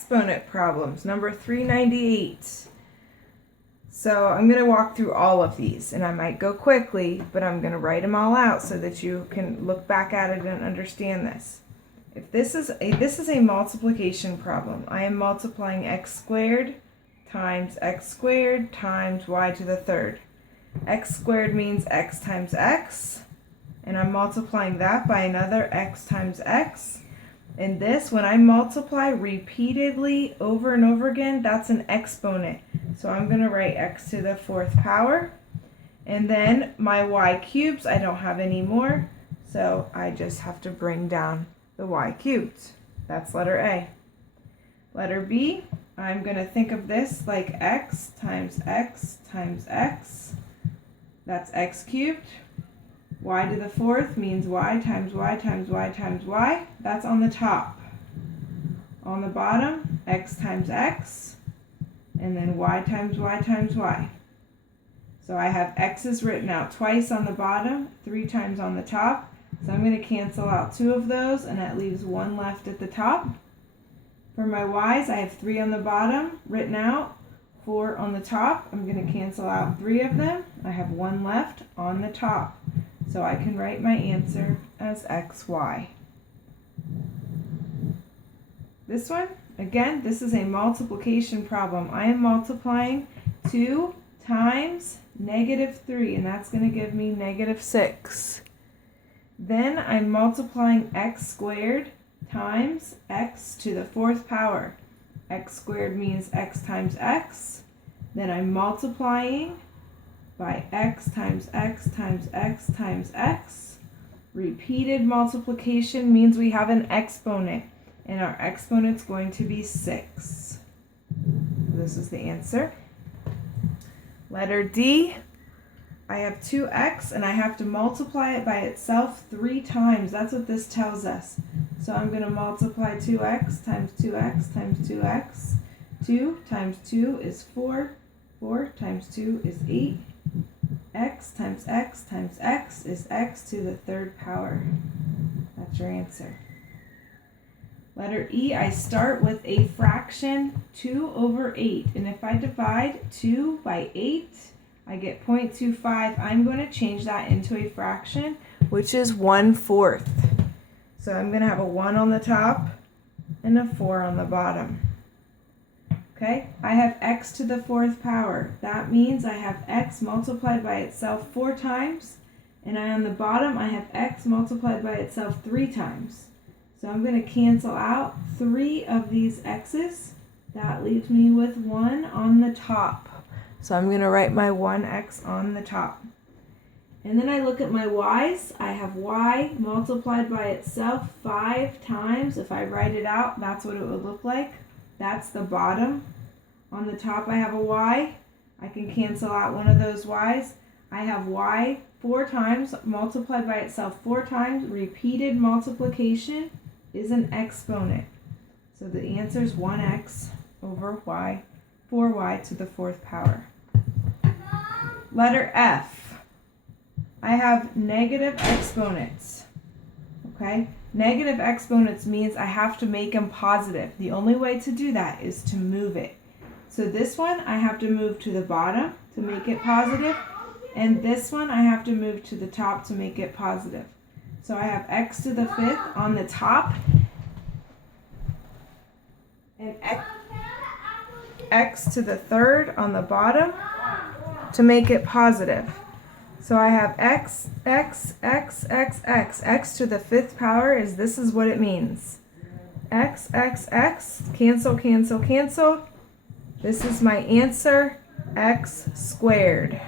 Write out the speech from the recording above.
exponent problems, number 398. So I'm going to walk through all of these, and I might go quickly, but I'm going to write them all out so that you can look back at it and understand this. If this is a multiplication problem, I am multiplying x squared times y to the third. X squared means x times x, and I'm multiplying that by another x times x. And this, when I multiply repeatedly over and over again, that's an exponent. So I'm going to write x to the fourth power. And then my y cubes, I don't have any more, so I just have to bring down the y cubed. That's letter A. Letter B, I'm going to think of this like x times x times x. That's x cubed. Y to the fourth means y times y times y times y. That's on the top. On the bottom, x times x, and then y times y times y. So I have x's written out twice on the bottom, 3 times on the top. So I'm going to cancel out 2 of those, and that leaves 1 left at the top. For my y's, I have 3 on the bottom written out, 4 on the top. I'm going to cancel out 3 of them. I have 1 left on the top. So I can write my answer as xy. This one, again, this is a multiplication problem. I am multiplying 2 times -3, and that's going to give me -6. Then I'm multiplying x squared times x to the fourth power. X squared means x times x. Then I'm multiplying by x times x times x times x. Repeated multiplication means we have an exponent, and our exponent's going to be 6. This is the answer. Letter D, I have 2x, and I have to multiply it by itself 3 times. That's what this tells us. So I'm going to multiply 2x times 2x times 2x. 2 times 2 is 4. 4 times 2 is 8. X times x times x is x to the third power. That's your answer. Letter E, I start with a fraction 2 over 8. And if I divide 2 by 8, I get 0.25. I'm going to change that into a fraction, which is 1/4. So I'm going to have a 1 on the top and a 4 on the bottom. Okay, I have x to the fourth power. That means I have x multiplied by itself 4 times, and on the bottom I have x multiplied by itself 3 times. So I'm going to cancel out 3 of these x's. That leaves me with 1 on the top. So I'm going to write my 1x on the top. And then I look at my y's. I have y multiplied by itself 5 times. If I write it out, that's what it would look like. That's the bottom. On the top I have a y. I can cancel out one of those y's. I have y 4 times multiplied by itself 4 times. Repeated multiplication is an exponent. So the answer is 1x over y, 4y to the fourth power. Letter F. I have negative exponents. Okay? Negative exponents means I have to make them positive. The only way to do that is to move it. So this one I have to move to the bottom to make it positive, and this one I have to move to the top to make it positive. So I have x to the 5th on the top, and x to the 3rd on the bottom to make it positive. So I have x to the 5th power this is what it means. X, cancel, cancel, cancel. This is my answer, x squared.